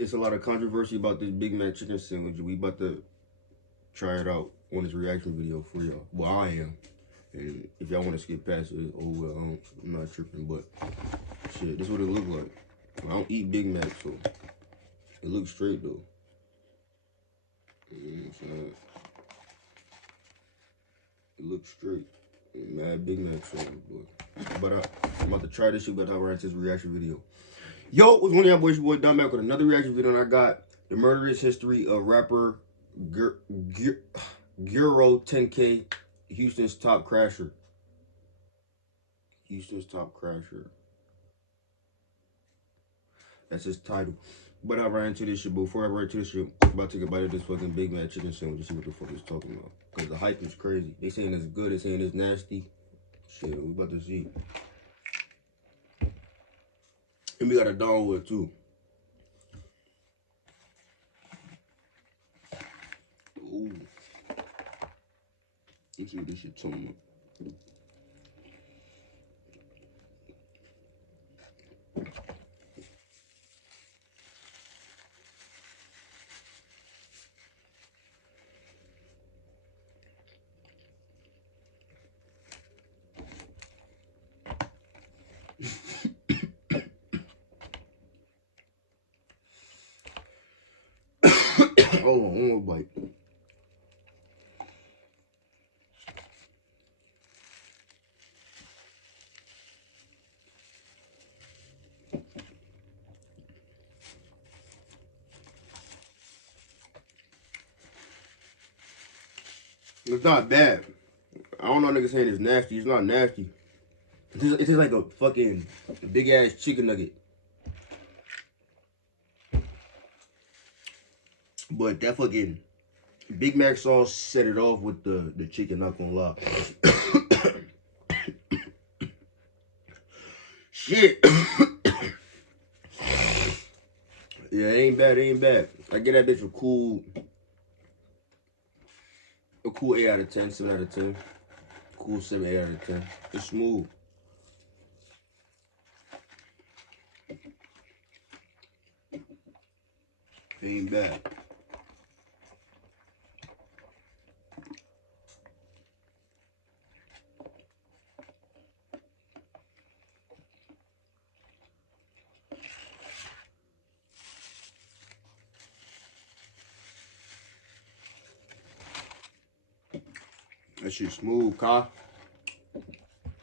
it's a lot of controversy about this Big Mac chicken sandwich. We about to try it out on this reaction video for y'all. Well, I am. And if y'all want to skip past it, oh well, I'm not tripping. But shit, this is what it look like. I don't eat Big Mac, so it looks straight though. You know what I'm saying? It looks straight. Mad Big Mac sandwich, boy. But I'm about to try this shit. But I'll write this reaction video. Yo, what's one of y'all boys? Your boy Don back with another reaction video, and I got the murderous history of rapper GUERO10K, Houston's top crasher. Houston's top crasher. That's his title. But I'll right into this shit. Before I write into this shit, I'm about to take a bite of this fucking Big Mac chicken sandwich to see what the fuck it's talking about. Because the hype is crazy. They saying it's good, they saying it's nasty. Shit, we about to see. And we got a Donwood too. Ooh. Let's see what this shit talking about. Oh, one more bite. It's not bad. I don't know niggas saying it's nasty. It's not nasty. It tastes like a fucking big ass chicken nugget. But that fucking Big Mac sauce set it off with the chicken, not gonna lie. Shit. Yeah, it ain't bad, it ain't bad. I get that bitch a cool 8 out of 10, 7 out of 10. Cool 7, 8 out of 10. It's smooth. It ain't bad. That shit smooth, Ka.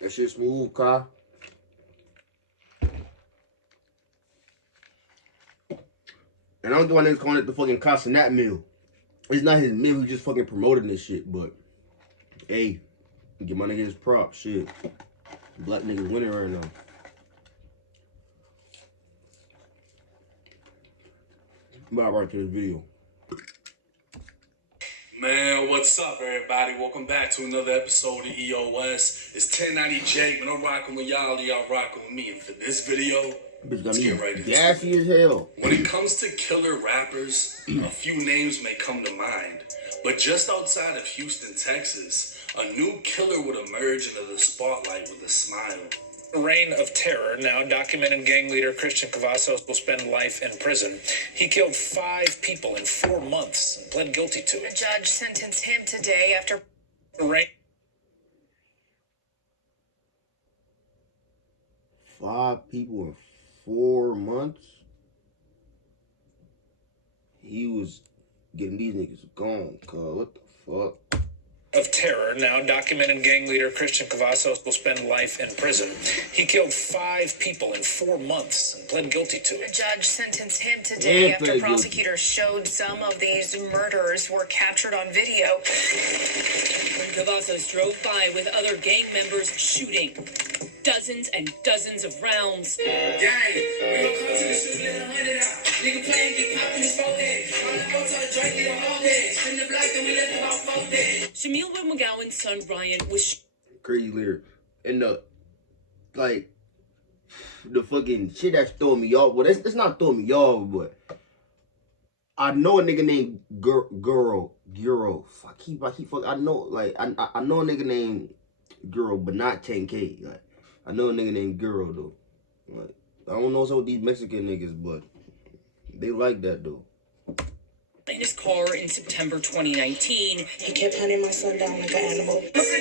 That shit smooth, Ka. And I don't know why niggas calling it the fucking Casanat meal. It's not his meal, he's just fucking promoting this shit, but hey, give my nigga his props, shit. Black niggas winning right now. But right to this video. Man, what's up, everybody? Welcome back to another episode of EOS. It's 1090 Jake, and I'm rocking with y'all rocking with me. And for this video, let's get right into it. Gassy as hell. When it comes to killer rappers, a few names may come to mind. But just outside of Houston, Texas, a new killer would emerge into the spotlight with a smile. Reign of terror. Now, documented gang leader Christian Cavazos will spend life in prison. He killed 5 people in 4 months and pled guilty to it. A judge sentenced him today after... 5 people in 4 months? He was getting these niggas gone, cuz. What the fuck? Of terror. Now, documented gang leader Christian Cavazos will spend life in prison. He killed 5 people in 4 months and pled guilty to it. A judge sentenced him today after prosecutors showed some of these murders were captured on video. When Cavazos drove by with other gang members shooting dozens and dozens of rounds. Gang, we gon' come to the shoot, let 100 out. Nigga playing, get popped in his forehead. On the go to the drink, get a whole head. Spin the block, then we left about 4 days. Shamil McGowan's son Ryan was crazy lyric. And like, the fucking shit that's throwing me off. Well, it's not throwing me off, but I know a nigga named Guro. I know, like, I know a nigga named Guro, but not 10K. Like, I know a nigga named Guro though. Like, I don't know what's up with these Mexican niggas, but They like that though. In his car in September 2019. He kept hunting my son down like an animal. Is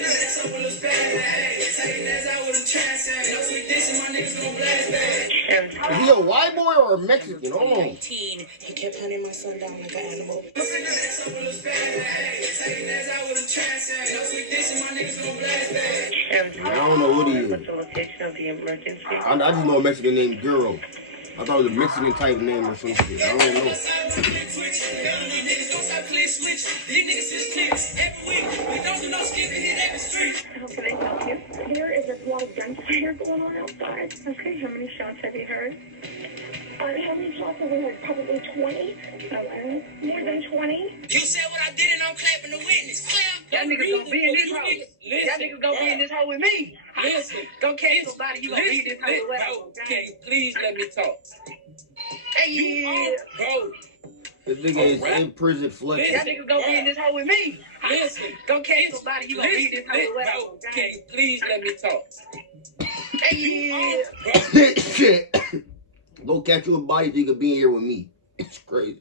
he a white boy or a Mexican? Hold on. He kept hunting my son down like an animal. I don't know what he is. The location of the emergency. I just know a Mexican named Girl. I thought it was a Mexican type name or some shit. I don't know. How can I help you? There is a lot of gunfire going on outside. Okay, how many shots have you heard? How many shots have we heard? Probably 20. More than 20. You said what I did and I'm clapping the witness. Clap. That nigga gonna be in this house. That nigga gonna be in this house with me. Listen. Don't catch nobody. You gonna be in this house with us. Can you please let me talk? Hey, Bro, This nigga is in prison flexing. that nigga gonna be in this house with me. listen. Don't catch nobody. You gonna be in this house with Bro, us. can you please let me talk? Hey, Shit. Go catch you a body so you can be in here with me. It's crazy.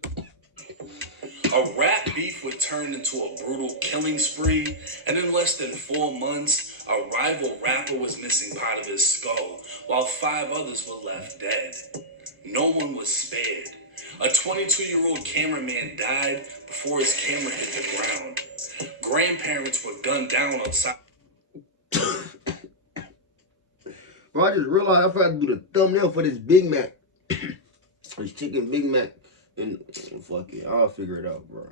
A rap beef would turn into a brutal killing spree, and in less than 4 months, a rival rapper was missing part of his skull, while 5 others were left dead. No one was spared. A 22-year-old cameraman died before his camera hit the ground. Grandparents were gunned down outside. Bro, I just realized I forgot to do the thumbnail for this Big Mac. This chicken Big Mac. And fuck it, I'll figure it out, bro.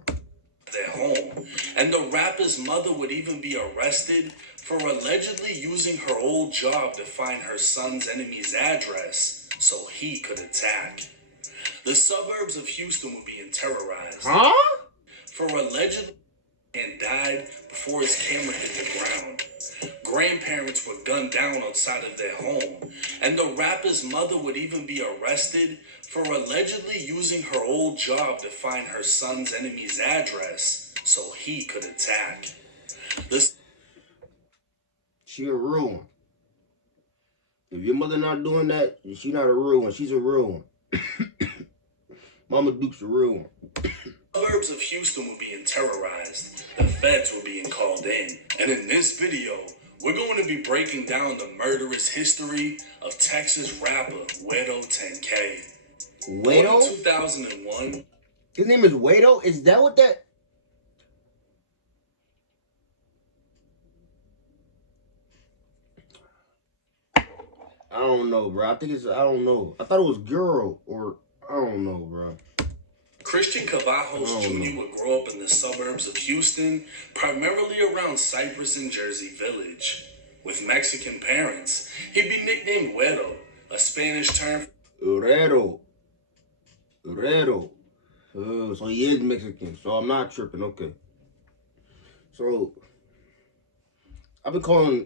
Their home, and the rapper's mother would even be arrested for allegedly using her old job to find her son's enemy's address so he could attack. The suburbs of Houston were being terrorized Huh? for allegedly and died before his camera hit the ground. Grandparents were gunned down outside of their home, and the rapper's mother would even be arrested for allegedly using her old job to find her son's enemy's address so he could attack. She a real one. If your mother not doing that, she not a real one. She's a real one. Mama Duke's a real one. Suburbs of Houston were being terrorized. The feds were being called in. And in this video, we're going to be breaking down the murderous history of Texas rapper GUERO10K. Wado? 2001. His name is Wado? Is that what that... I don't know, bro. I think it's... I don't know. I thought it was girl or... I don't know, bro. Christian Cavajos Jr. would grow up in the suburbs of Houston, primarily around Cypress and Jersey Village. With Mexican parents, he'd be nicknamed Güero, a Spanish term Urero. So he is Mexican, so I'm not tripping, okay. So, I've been calling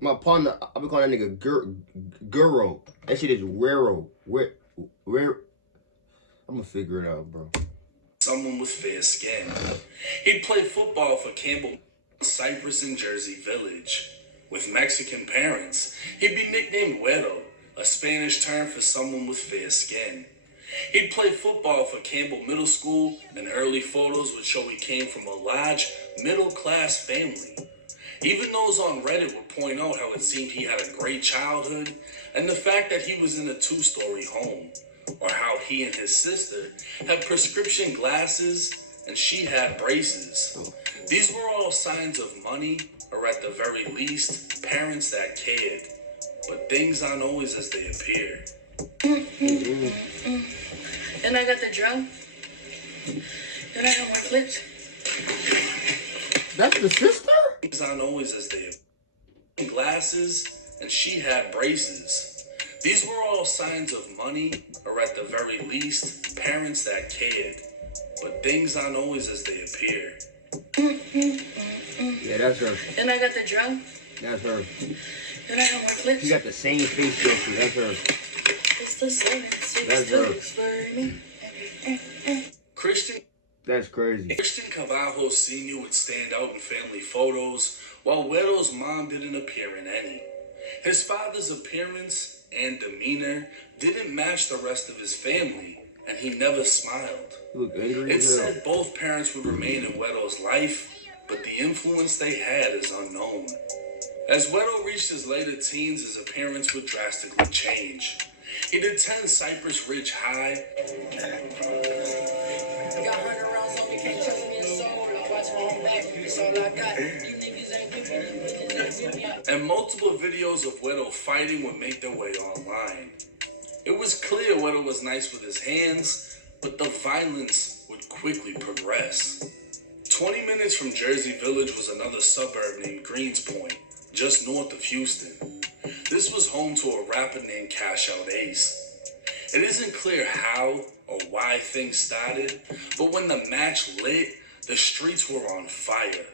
my partner, I've been calling that nigga Guro. That shit is Güero. Where, I'm gonna figure it out, bro. Someone with fair skin. He'd play football for Campbell, Cypress and Jersey Village. With Mexican parents, he'd be nicknamed Güero, a Spanish term for someone with fair skin. He'd play football for Campbell Middle School, and early photos would show he came from a large, middle-class family. Even those on Reddit would point out how it seemed he had a great childhood, and the fact that he was in a 2-story home, or how he and his sister had prescription glasses and she had braces. These were all signs of money, or at the very least, parents that cared. But things aren't always as they appear. Then I got the drum. Then I got more clips. That's the sister? Things aren't always as they appear. Glasses, and she had braces. These were all signs of money, or at the very least, parents that cared. But things aren't always as they appear. Yeah, that's her. Then I got the drum. That's her. Then I got more clips. She got the same face structure. That's her. It's the 7-6 That's her. burning. Christian That's crazy. Cavajos Sr. would stand out in family photos, while Güero's mom didn't appear in any. His father's appearance and demeanor didn't match the rest of his family, and he never smiled. Look angry It as hell. said both parents would remain in Weto's life, but the influence they had is unknown. As Weto reached his later teens, his appearance would drastically change. He'd attend Cypress Ridge High, Got 100 rounds on me, can't touch me in the soul. I watch my own back, that's all I got. You niggas ain't with me. and multiple videos of Weto fighting would make their way online. It was clear Weto was nice with his hands, but the violence would quickly progress. 20 minutes from Jersey Village was another suburb named Greenspoint, just north of Houston. This was home to a rapper named Cash Out Ace. It isn't clear how or why things started, but when the match lit, the streets were on fire.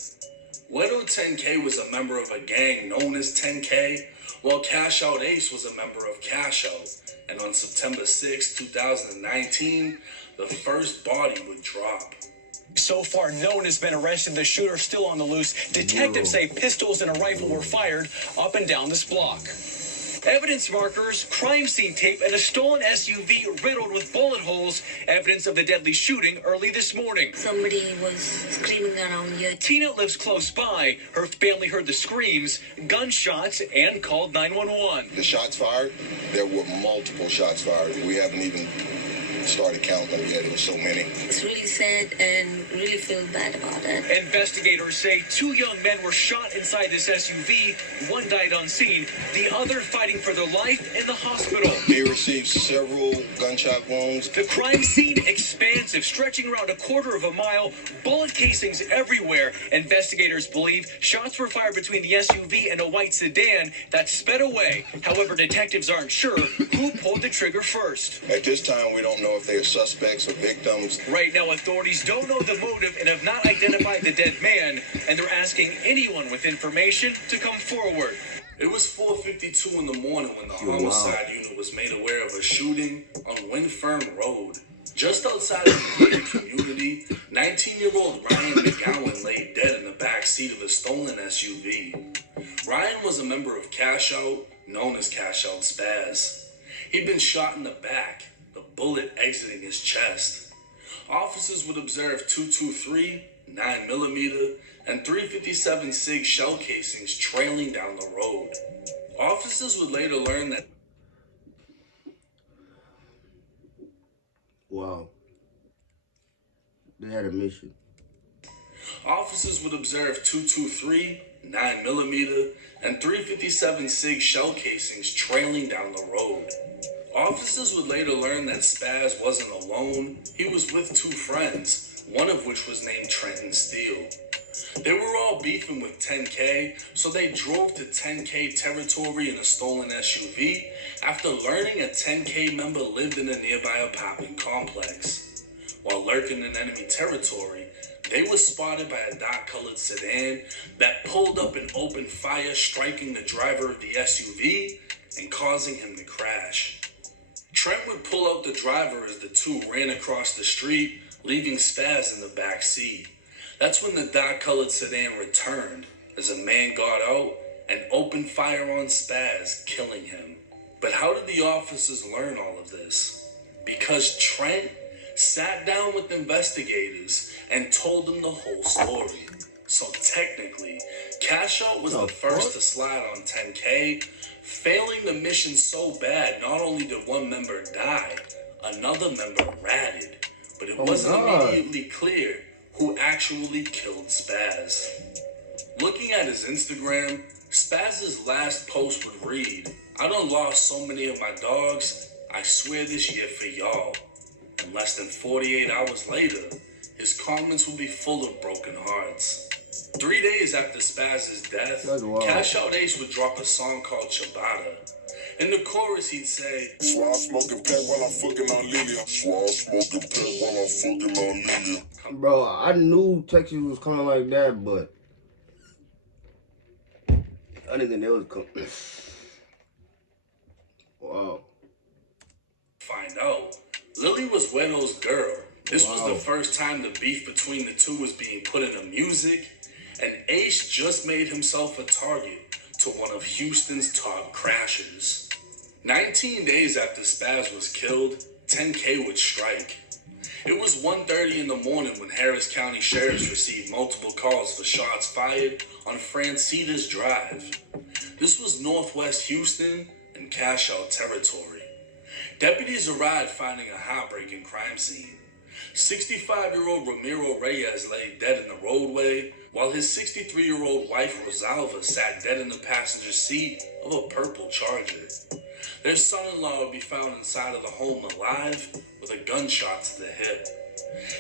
GUERO10K was a member of a gang known as 10K, while Cash Out Ace was a member of Cash Out. And on September 6, 2019, the first body would drop. So far, no one has been arrested. The shooter still on the loose. Detectives say pistols and a rifle were fired up and down this block. Evidence markers, crime scene tape, and a stolen SUV riddled with bullet holes. Evidence of the deadly shooting early this morning. Somebody was screaming around here. Tina lives close by. Her family heard the screams, gunshots, and called 911. The shots fired, there were multiple shots fired. We haven't even started counting them yet. It was so many. It's really sad and really feel bad about it. Investigators say 2 young men were shot inside this SUV. One died on scene, the other fighting for their life in the hospital. They received several gunshot wounds. The crime scene expansive, stretching around a quarter of a mile, bullet casings everywhere. Investigators believe shots were fired between the SUV and a white sedan that sped away. However, detectives aren't sure who pulled the trigger first. At this time, we don't know if they are suspects or victims. Right now, authorities don't know the motive and have not identified the dead man, and they're asking anyone with information to come forward. It was 4:52 in the morning when the homicide unit was made aware of a shooting on Windfern Road. Just outside of the community, 19-year-old Ryan McGowan lay dead in the back seat of a stolen SUV. Ryan was a member of Cash Out, known as Cash Out Spaz. He'd been shot in the back, the bullet exiting his chest. Officers would observe 223, 9mm, and 357 SIG shell casings trailing down the road. Officers would later learn that. Wow. They had a mission. Officers would observe 223, 9mm, and 357 SIG shell casings trailing down the road. Officers would later learn that Spaz wasn't alone. He was with 2 friends, one of which was named Trenton Steele. They were all beefing with 10K, so they drove to 10K territory in a stolen SUV after learning a 10K member lived in a nearby apartment complex. While lurking in enemy territory, they were spotted by a dark-colored sedan that pulled up and opened fire, striking the driver of the SUV and causing him to crash. Trent would pull out the driver as the two ran across the street, leaving Spaz in the back seat. That's when the dark-colored sedan returned, as a man got out and opened fire on Spaz, killing him. But how did the officers learn all of this? Because Trent sat down with investigators and told them the whole story. So technically, Cash Out was the first to slide on 10K, failing the mission so bad not only did one member die, another member ratted. But it wasn't immediately clear who actually killed Spaz. Looking at his Instagram, Spaz's last post would read, "I done lost so many of my dogs, I swear this year for y'all." And less than 48 hours later, his comments would be full of broken hearts. 3 days after Spaz's death, Cash Out Ace would drop a song called Ciabatta. In the chorus, he'd say, "Swab smoking pack while I'm fucking on Lilia. Swab smoking pack while I'm fucking on Lilia." Bro, I knew Texas was coming like that, but I didn't think they was coming. Wow. Find out, Lily was Weto's girl. This was the first time the beef between the two was being put into music, and Ace just made himself a target to one of Houston's top crashers. 19 days after Spaz was killed, 10K would strike. It was 1:30 in the morning when Harris County sheriffs received multiple calls for shots fired on Francitas Drive. This was northwest Houston and cash-out territory. Deputies arrived finding a heartbreaking crime scene. 65-year-old Ramiro Reyes lay dead in the roadway, while his 63-year-old wife Rosalva sat dead in the passenger seat of a purple Charger. Their son-in-law would be found inside of the home alive with a gunshot to the hip.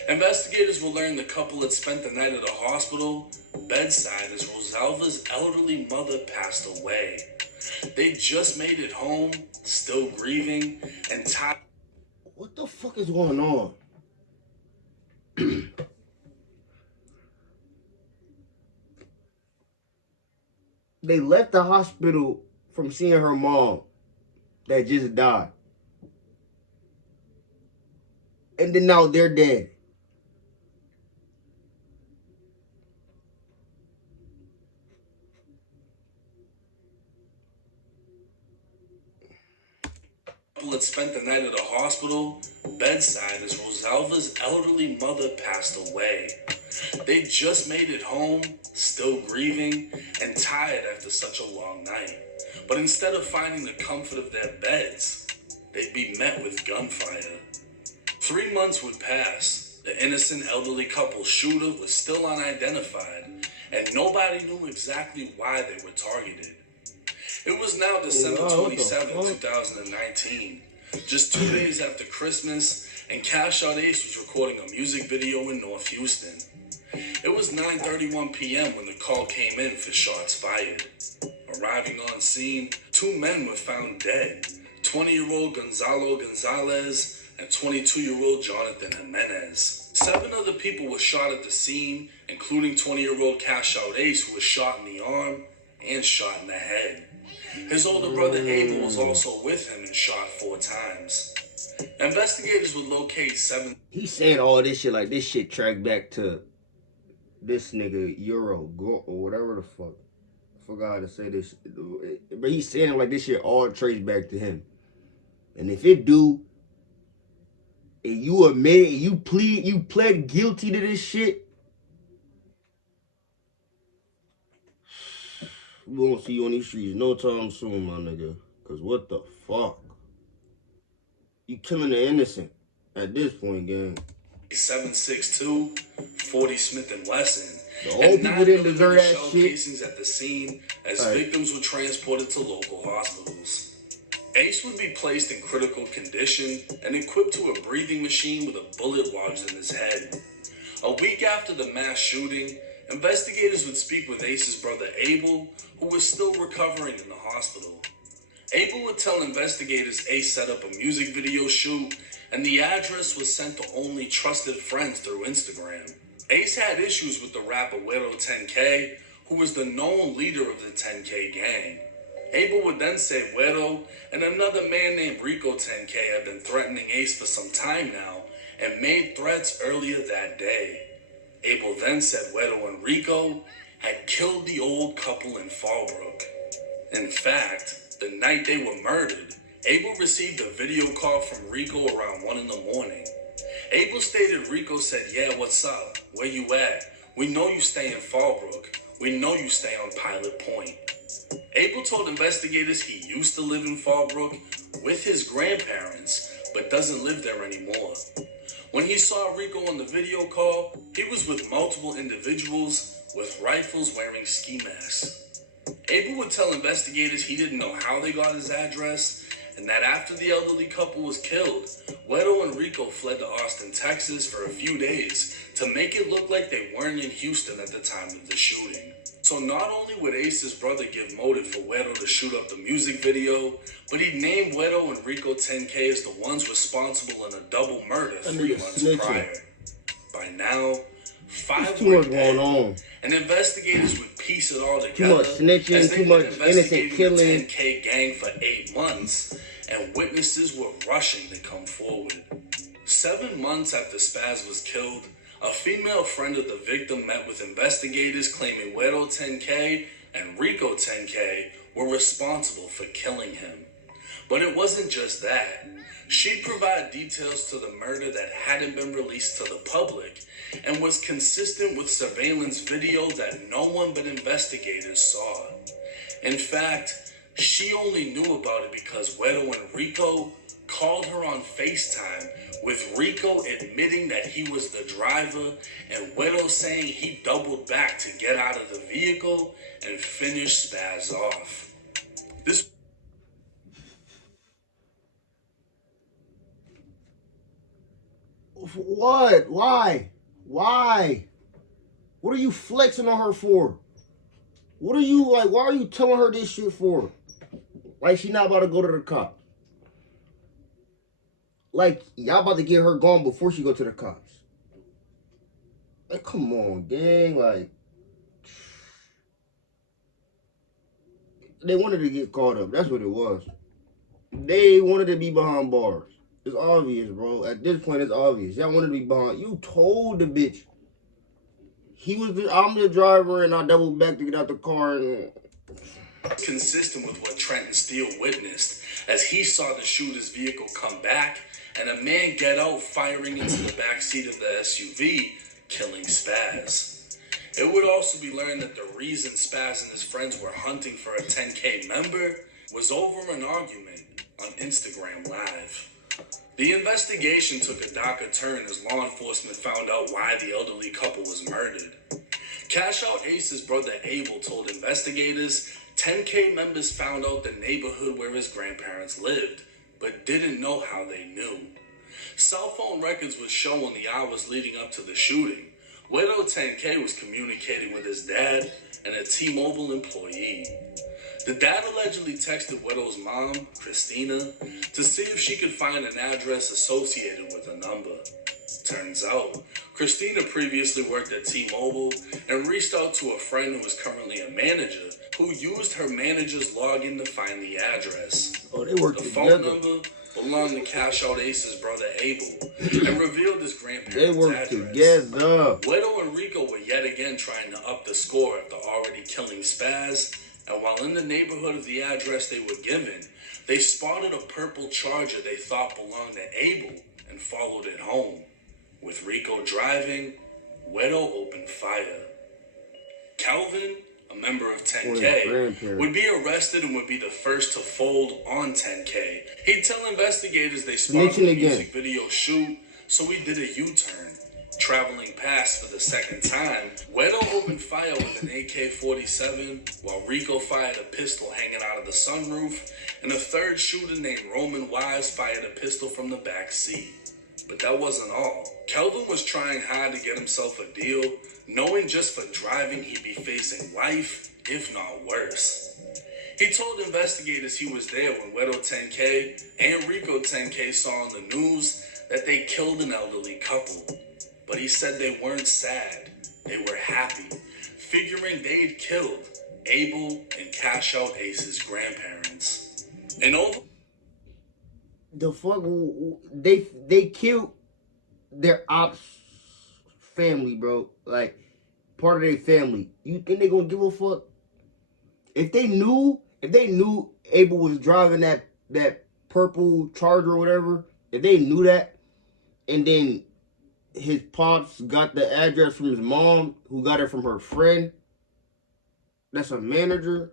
Investigators will learn the couple had spent the night at a hospital bedside as Rosalva's elderly mother passed away. They just made it home, still grieving, and tired. What the fuck is going on? They left the hospital from seeing her mom that just died. And then now they're dead. Had spent the night at a hospital bedside as Rosalva's elderly mother passed away. They just made it home, still grieving, and tired after such a long night. But instead of finding the comfort of their beds, they'd be met with gunfire. 3 months would pass. The innocent elderly couple's shooter was still unidentified, and nobody knew exactly why they were targeted. It was now December 27, 2019, just 2 days after Christmas, and Cash Out Ace was recording a music video in North Houston. It was 9:31 p.m. when the call came in for shots fired. Arriving on scene, 2 men were found dead, 20-year-old Gonzalo Gonzalez and 22-year-old Jonathan Jimenez. 7 other people were shot at the scene, including 20-year-old Cash Out Ace, who was shot in the arm and shot in the head. His older brother Abel was also with him and shot 4 times. Investigators would locate 7. He's saying all this shit like this shit tracked back to this nigga Euro or whatever the fuck. I forgot how to say this. But he's saying like this shit all traced back to him. And if it do, and you admit, you pled guilty to this shit, we won't see you on these streets no time soon, my nigga. Cause what the fuck? You killing the innocent at this point, gang. 7.62, 40 Smith & Wesson. The old people didn't deserve that shell shit. casings at the scene as victims were transported to local hospitals. Ace would be placed in critical condition and equipped to a breathing machine with a bullet lodged in his head. A week after the mass shooting, investigators would speak with Ace's brother Abel, who was still recovering in the hospital. Abel would tell investigators Ace set up a music video shoot, and the address was sent to only trusted friends through Instagram. Ace had issues with the rapper GUERO10K, who was the known leader of the 10K gang. Abel would then say Guero and another man named Rico10K had been threatening Ace for some time now and made threats earlier that day. Abel then said Guero and Rico had killed the old couple in Fallbrook. In fact, the night they were murdered, Abel received a video call from Rico around 1 in the morning. Abel stated Rico said, "Yeah, what's up? Where you at? We know you stay in Fallbrook. We know you stay on Pilot Point." Abel told investigators he used to live in Fallbrook with his grandparents, but doesn't live there anymore. When he saw Rico on the video call, he was with multiple individuals with rifles wearing ski masks. Abel would tell investigators he didn't know how they got his address, and that after the elderly couple was killed, Guero and Rico fled to Austin, Texas for a few days to make it look like they weren't in Houston at the time of the shooting. So not only would Ace's brother give motive for Guero to shoot up the music video, but he named Guero and Rico10K as the ones responsible in a double murder 3 months prior. By now, 5 were dead, and investigators would piece it all together. Too much snitching, too much innocent killing. The 10K gang for 8 months, and witnesses were rushing to come forward. 7 months after Spaz was killed, a female friend of the victim met with investigators claiming Guero10K and Rico10K were responsible for killing him. But it wasn't just that. She'd provide details to the murder that hadn't been released to the public and was consistent with surveillance video that no one but investigators saw. In fact, she only knew about it because Wedo and Rico called her on FaceTime, with Rico admitting that he was the driver and Wedo saying he doubled back to get out of the vehicle and finish Spaz off. This What? Why? Why? What are you flexing on her for? What are you like? Why are you telling her this shit for? Like she not about to go to the cops. Like y'all about to get her gone before she go to the cops. Like come on, gang. Like they wanted to get caught up. That's what it was. They wanted to be behind bars. It's obvious, bro. At this point, it's obvious. Y'all wanted to be behind. You told the bitch. I'm the driver, and I doubled back to get out the car. And consistent with what Trenton Steele witnessed, as he saw the shooter's vehicle come back and a man get out firing into the backseat of the SUV, killing Spaz. It would also be learned that the reason Spaz and his friends were hunting for a 10K member was over an argument on Instagram Live. The investigation took a darker turn as law enforcement found out why the elderly couple was murdered. Cash Out Ace's brother Abel told investigators 10K members found out the neighborhood where his grandparents lived, but didn't know how they knew. Cell phone records would show in the hours leading up to the shooting. GUERO10K was communicating with his dad and a T-Mobile employee. The dad allegedly texted Wedo's mom, Christina, to see if she could find an address associated with the number. Turns out, Christina previously worked at T-Mobile and reached out to a friend who was currently a manager who used her manager's login to find the address. Oh, they worked The together. phone number belonged to Cash Out Ace's brother Abel and revealed his grandparents' they worked address. together. Wedo and Rico were yet again trying to up the score after already killing Spaz, and while in the neighborhood of the address they were given, they spotted a purple Charger they thought belonged to Abel and followed it home. With Rico driving, Wedo opened fire. Calvin, a member of 10K, would be arrested and would be the first to fold on 10K. He'd tell investigators they spotted a music video shoot, so he did a U-turn. Traveling past for the second time, Wedo opened fire with an AK-47, while Rico fired a pistol hanging out of the sunroof, and a third shooter named Roman Wise fired a pistol from the back seat. But that wasn't all. Kelvin was trying hard to get himself a deal, knowing just for driving he'd be facing life, if not worse. He told investigators he was there when GUERO10K and Rico10K saw on the news that they killed an elderly couple. But he said they weren't sad, they were happy, figuring they'd killed Abel and Cash Out Ace's grandparents. And over the fuck, they killed their ops family, bro. Like part of their family. You think they gonna give a fuck? If they knew Abel was driving that purple Charger or whatever, if they knew that, and then his pops got the address from his mom, who got it from her friend, that's a manager,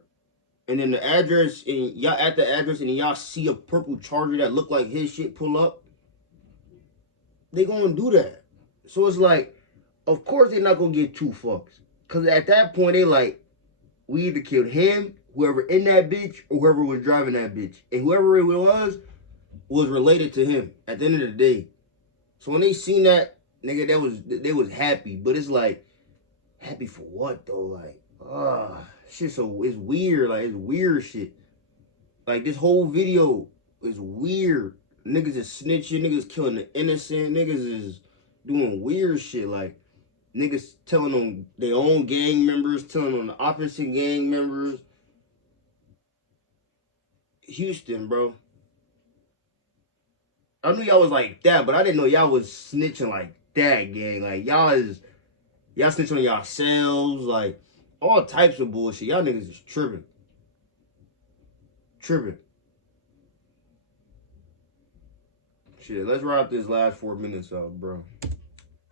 and then the address, and y'all at the address, and y'all see a purple Charger that look like his shit pull up, they gonna do that. So it's like, of course they're not gonna get two fucks. Cause at that point, they like, we either killed him, whoever in that bitch, or whoever was driving that bitch. And whoever it was related to him at the end of the day. So when they seen that, nigga, they was happy. But it's like, happy for what though? Like, shit, so it's weird. Like, it's weird shit. Like, this whole video is weird. Niggas is snitching, niggas killing the innocent, niggas is doing weird shit. Like, niggas telling on their own gang members, telling on the opposite gang members. Houston, bro. I knew y'all was like that, but I didn't know y'all was snitching like that, gang. Like, y'all snitching on yourselves, like, all types of bullshit. Y'all niggas is tripping. Tripping. Shit, let's wrap this last 4 minutes out, bro.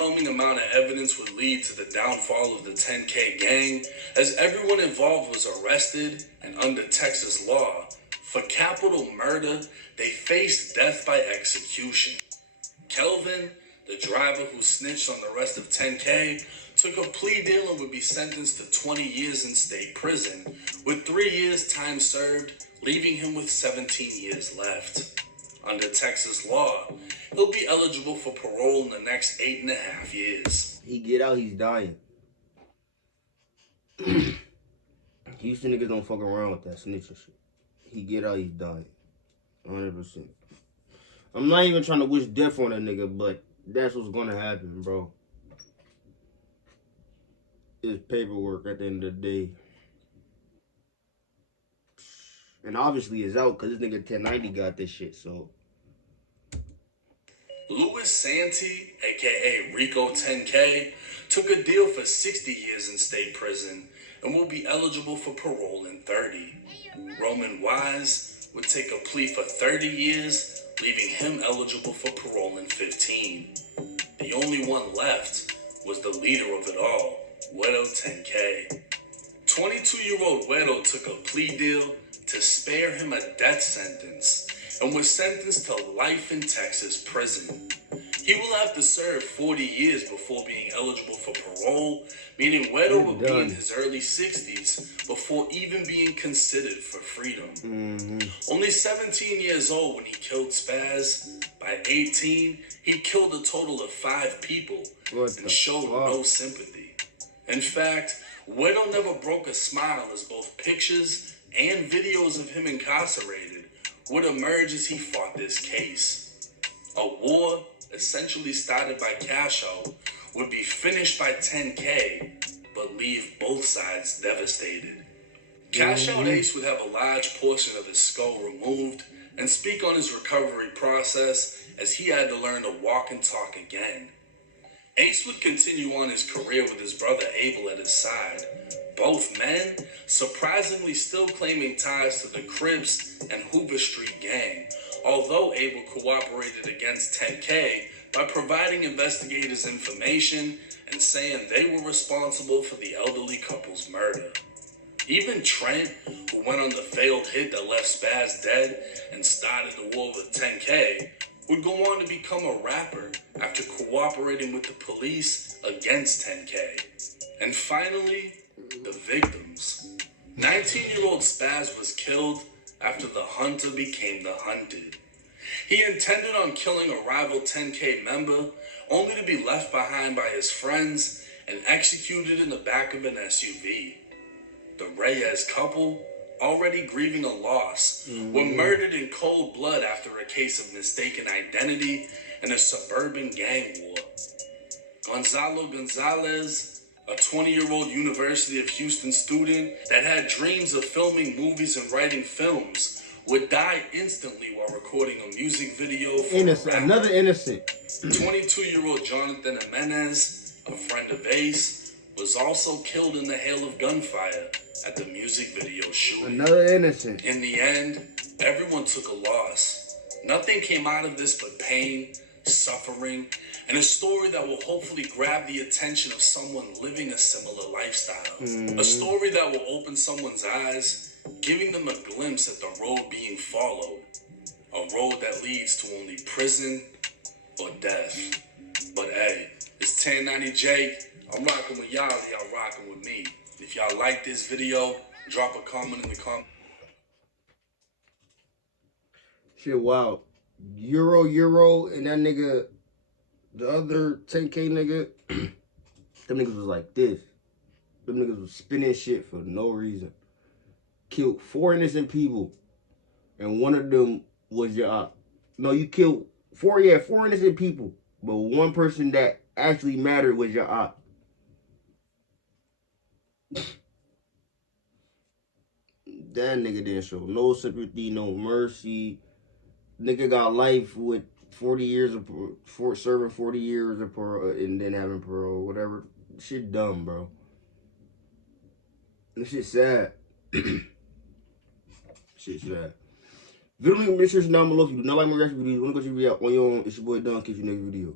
Overwhelming amount of evidence would lead to the downfall of the 10K gang, as everyone involved was arrested, and under Texas law, for capital murder, they faced death by execution. Kelvin, the driver who snitched on the rest of 10K, took a plea deal and would be sentenced to 20 years in state prison, with 3 years time served, leaving him with 17 years left. Under Texas law, he'll be eligible for parole in the next 8.5 years. He get out, he's dying. Houston niggas don't fuck around with that snitching shit. He get out, he's dying. 100%. I'm not even trying to wish death on that nigga, but that's what's gonna happen, bro. It's paperwork at the end of the day. And obviously it's out because this nigga 1090 got this shit, so. Louis Santee, aka GUERO10K, took a deal for 60 years in state prison and will be eligible for parole in 30. Roman Wise would take a plea for 30 years, leaving him eligible for parole in 15. The only one left was the leader of it all, GUERO10K. 22-year-old Guero took a plea deal to spare him a death sentence and was sentenced to life in Texas prison. He will have to serve 40 years before being eligible for parole, meaning Guero will be in his early 60s before even being considered for freedom. Only 17 years old when he killed Spaz. By 18, he killed a total of 5 people and showed no sympathy. In fact, Guero never broke a smile as both pictures and videos of him incarcerated would emerge as he fought this case. A war essentially started by Cash Out would be finished by 10K, but leave both sides devastated. Cash Out Ace would have a large portion of his skull removed and speak on his recovery process as he had to learn to walk and talk again. Ace would continue on his career with his brother Abel at his side, both men surprisingly still claiming ties to the Crips and Hoover Street gang, although Abel cooperated against 10K by providing investigators information and saying they were responsible for the elderly couple's murder. Even Trent, who went on the failed hit that left Spaz dead and started the war with 10K, would go on to become a rapper after cooperating with the police against 10K. And finally, the victims. 19-year-old Spaz was killed after the hunter became the hunted. He intended on killing a rival 10K member, only to be left behind by his friends and executed in the back of an SUV. The Reyes couple, already grieving a loss, were murdered in cold blood after a case of mistaken identity in a suburban gang war. Gonzalo Gonzalez, a 20-year-old University of Houston student that had dreams of filming movies and writing films, would die instantly while recording a music video for another innocent. 22-year-old Jonathan Jimenez, a friend of Ace, was also killed in the hail of gunfire at the music video shooting. Another innocent. In the end, everyone took a loss. Nothing came out of this but pain, suffering, and a story that will hopefully grab the attention of someone living a similar lifestyle. A story that will open someone's eyes, giving them a glimpse at the road being followed. A road that leads to only prison or death. But hey, it's 1090 Jake. I'm rocking with y'all, y'all rocking with me. If y'all like this video, drop a comment in the comments. Shit, wow. Euro, and that nigga, the other 10K nigga, them niggas was like this. Them niggas was spinning shit for no reason. Killed 4 innocent people, and one of them was your op. No, you killed 4 innocent people, but one person that actually mattered was your op. That nigga didn't show no sympathy, no mercy. Nigga got life with 40 years of serving 40 years of parole and then having parole, whatever. Shit dumb, bro. This shit sad. Shit sad. Video link in the description down below. If you do not like my reaction videos, you want to go check me out on your own. It's your boy Don. Catch you next video.